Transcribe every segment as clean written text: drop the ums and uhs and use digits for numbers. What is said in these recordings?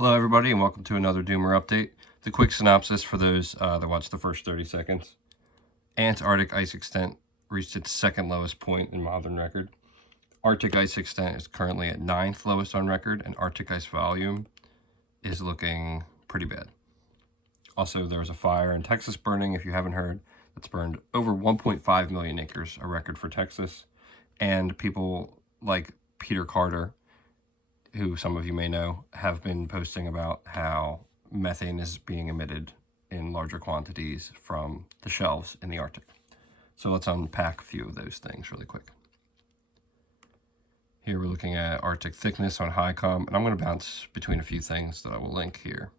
Hello everybody and welcome to another Doomer update. The quick synopsis for those that watched the first 30 seconds. Antarctic ice extent reached its second lowest point in modern record. Arctic ice extent is currently at 9th lowest on record, and Arctic ice volume is looking pretty bad. Also, there was a fire in Texas burning, if you haven't heard, that's burned over 1.5 million acres, a record for Texas. And people like Peter Carter, who some of you may know, have been posting about how methane is being emitted in larger quantities from the shelves in the Arctic. So let's unpack a few of those things really quick. Here we're looking at Arctic thickness on HiCom, and I'm going to bounce between a few things that I will link here.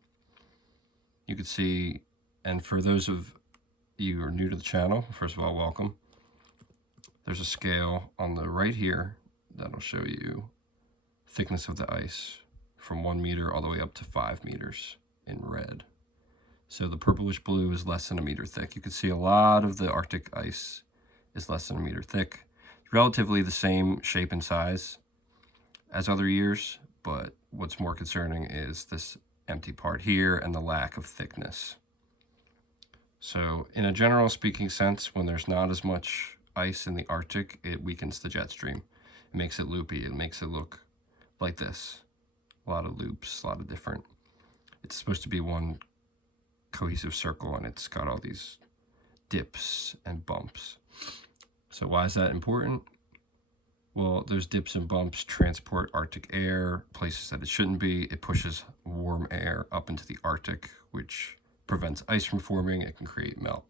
You can see, and for those of you who are new to the channel, first of all, welcome. There's a scale on the right here that'll show you thickness of the ice from 1 meter all the way up to 5 meters in red. So the purplish blue is less than a meter thick. You can see a lot of the Arctic ice is less than a meter thick. Relatively the same shape and size as other years, but what's more concerning is this empty part here and the lack of thickness. So in a general speaking sense, when there's not as much ice in the Arctic, it weakens the jet stream. It makes it loopy. It makes it look like this. A lot of loops, a lot of different. It's supposed to be one cohesive circle, and it's got all these dips and bumps. So why is that important? Well, those dips and bumps transport Arctic air places that it shouldn't be. It pushes warm air up into the Arctic, which prevents ice from forming. It can create melt.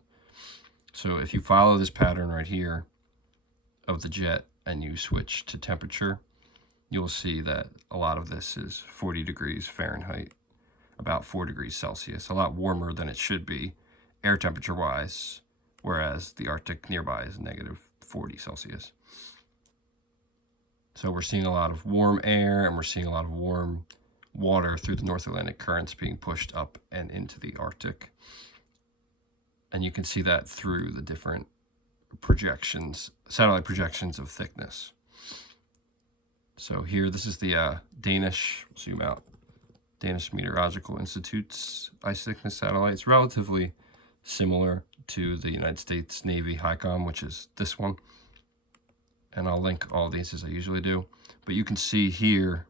So if you follow this pattern right here of the jet and you switch to temperature, you'll see that a lot of this is 40 degrees Fahrenheit, about 4 degrees Celsius, a lot warmer than it should be air temperature wise, whereas the Arctic nearby is negative 40 Celsius. So we're seeing a lot of warm air, and we're seeing a lot of warm water through the North Atlantic currents being pushed up and into the Arctic. And you can see that through the different projections, satellite projections of thickness. So here, this is the Danish, zoom out, Danish Meteorological Institute's ice thickness satellite. It's relatively similar to the United States Navy HiCom, which is this one. And I'll link all these as I usually do. But you can see here,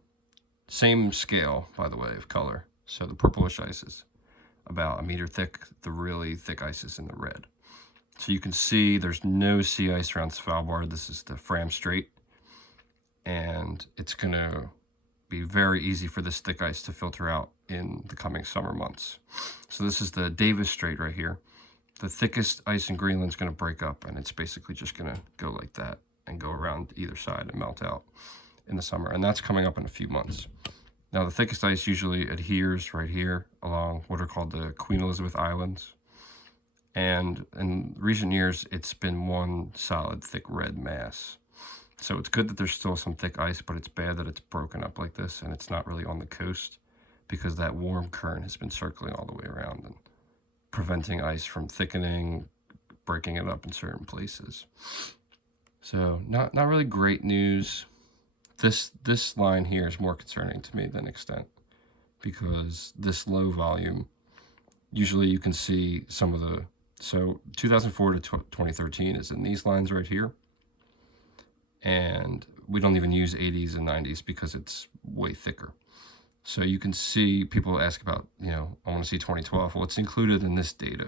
same scale, by the way, of color. So the purplish ice is about a meter thick. The really thick ice is in the red. So you can see there's no sea ice around Svalbard. This is the Fram Strait. And it's going to be very easy for this thick ice to filter out in the coming summer months. So this is the Davis Strait right here. The thickest ice in Greenland is going to break up, and it's basically just going to go like that and go around either side and melt out in the summer. And that's coming up in a few months. Now, the thickest ice usually adheres right here along what are called the Queen Elizabeth Islands. And in recent years, it's been one solid thick red mass. So it's good that there's still some thick ice, but it's bad that it's broken up like this and it's not really on the coast, because that warm current has been circling all the way around and preventing ice from thickening, breaking it up in certain places. So not really great news. This line here is more concerning to me than extent, because this low volume, usually you can see some of the, so 2004 to 2013 is in these lines right here. And we don't even use 80s and 90s because it's way thicker. So you can see people ask about, I want to see 2012. Well, it's included in this data.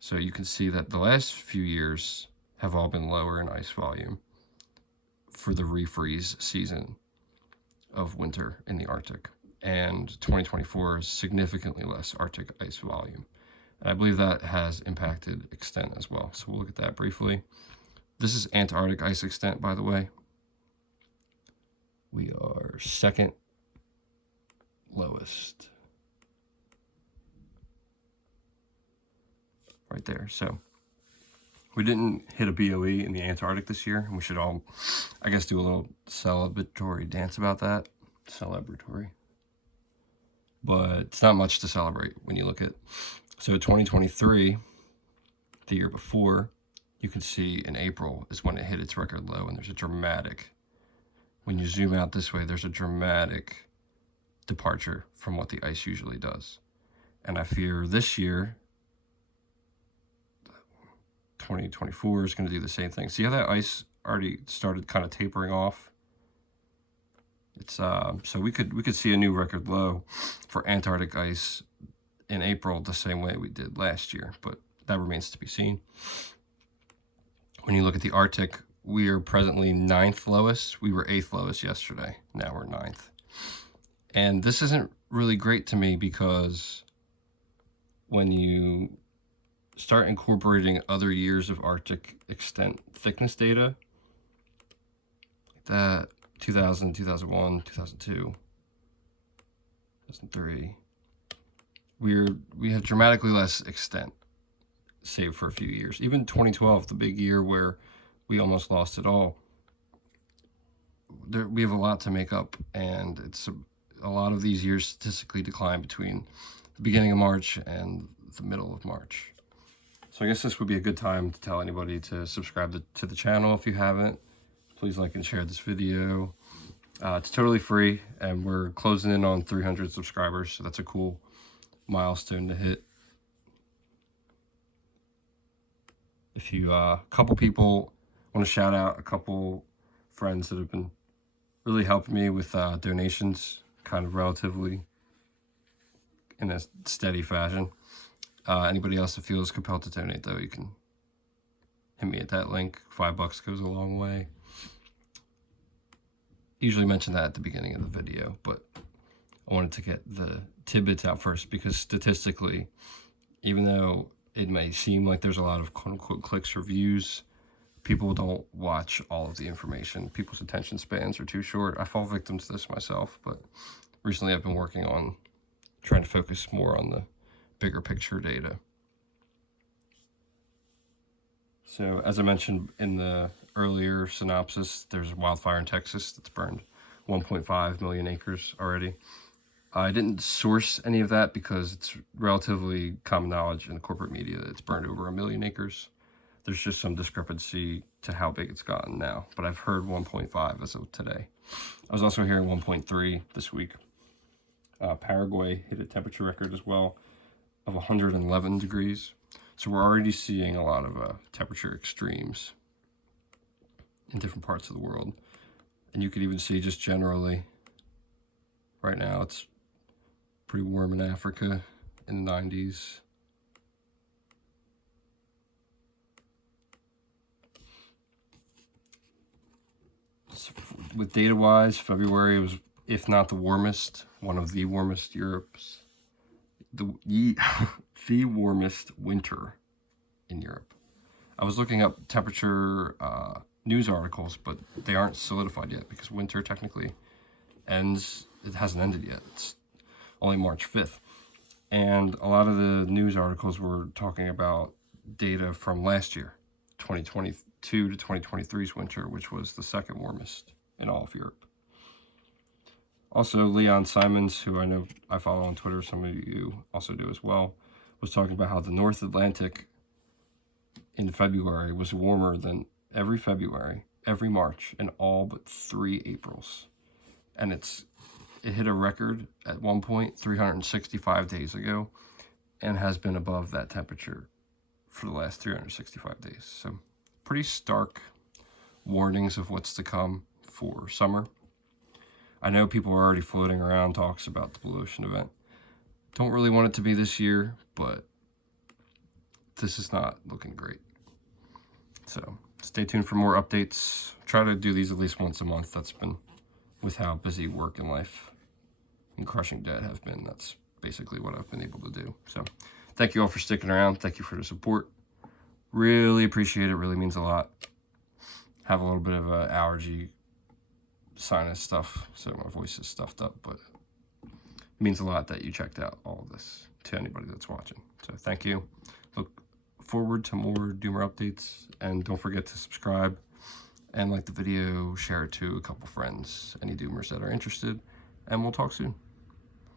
So you can see that the last few years have all been lower in ice volume for the refreeze season of winter in the Arctic. And 2024 is significantly less Arctic ice volume. And I believe that has impacted extent as well. So we'll look at that briefly. This is Antarctic ice extent, by the way. We are second lowest. Right there. So we didn't hit a BOE in the Antarctic this year, and we should all, I guess, do a little celebratory dance about that. Celebratory. But it's not much to celebrate when you look at. So 2023, the year before, you can see in April is when it hit its record low, and there's a dramatic, when you zoom out this way, there's a dramatic departure from what the ice usually does. And I fear this year, 2024 is going to do the same thing. See how that ice already started kind of tapering off? It's so we could see a new record low for Antarctic ice in April the same way we did last year, but that remains to be seen. When you look at the Arctic, we are presently 9th lowest. We were 8th lowest yesterday. Now we're 9th. And this isn't really great to me because when you start incorporating other years of Arctic extent thickness data, that 2000, 2001, 2002, 2003, we have dramatically less extent, save for a few years. Even 2012, the big year where we almost lost it all, we have a lot to make up, and it's a lot of these years statistically decline between the beginning of March and the middle of March. So I guess this would be a good time to tell anybody to subscribe to the channel if you haven't. Please like and share this video. It's totally free, and we're closing in on 300 subscribers, so that's a cool milestone to hit. If you, a couple people, want to shout out a couple friends that have been really helping me with donations, kind of relatively in a steady fashion. Anybody else that feels compelled to donate, though, you can hit me at that link. $5 goes a long way. Usually mention that at the beginning of the video, but I wanted to get the tidbits out first because statistically, even though it may seem like there's a lot of quote-unquote clicks or views, people don't watch all of the information. People's attention spans are too short. I fall victim to this myself, but recently I've been working on trying to focus more on the bigger picture data. So as I mentioned in the earlier synopsis, there's a wildfire in Texas that's burned 1.5 million acres already. I didn't source any of that because it's relatively common knowledge in the corporate media that it's burned over 1 million acres. There's just some discrepancy to how big it's gotten now, but I've heard 1.5 as of today. I was also hearing 1.3 this week. Paraguay hit a temperature record as well of 111 degrees. So we're already seeing a lot of temperature extremes in different parts of the world. And you could even see just generally, right now it's pretty warm in Africa in the 90s. With data-wise, February was, if not the warmest, one of the warmest Europe's, the warmest winter in Europe. I was looking up temperature news articles, but they aren't solidified yet because winter technically ends. It hasn't ended yet. It's only March 5th. And a lot of the news articles were talking about data from last year, 2022 to 2023's winter, which was the second warmest in all of Europe. Also, Leon Simons, who I know I follow on Twitter, some of you also do as well, was talking about how the North Atlantic in February was warmer than every February, every March, and all but 3 Aprils. And it hit a record at one point 365 days ago and has been above that temperature for the last 365 days. So pretty stark warnings of what's to come for summer. I know people are already floating around talks about the Blue Ocean event. Don't really want it to be this year, but this is not looking great. So stay tuned for more updates. Try to do these at least once a month. That's been, with how busy work and life and crushing debt have been, that's basically what I've been able to do. So thank you all for sticking around. Thank you for the support. Really appreciate it. Really means a lot. Have a little bit of an allergy, sinus stuff, so my voice is stuffed up, but it means a lot that you checked out all of this to anybody that's watching. So thank you. Look forward to more Doomer updates, and don't forget to subscribe and like the video, share it to a couple friends, any Doomers that are interested, and we'll talk soon.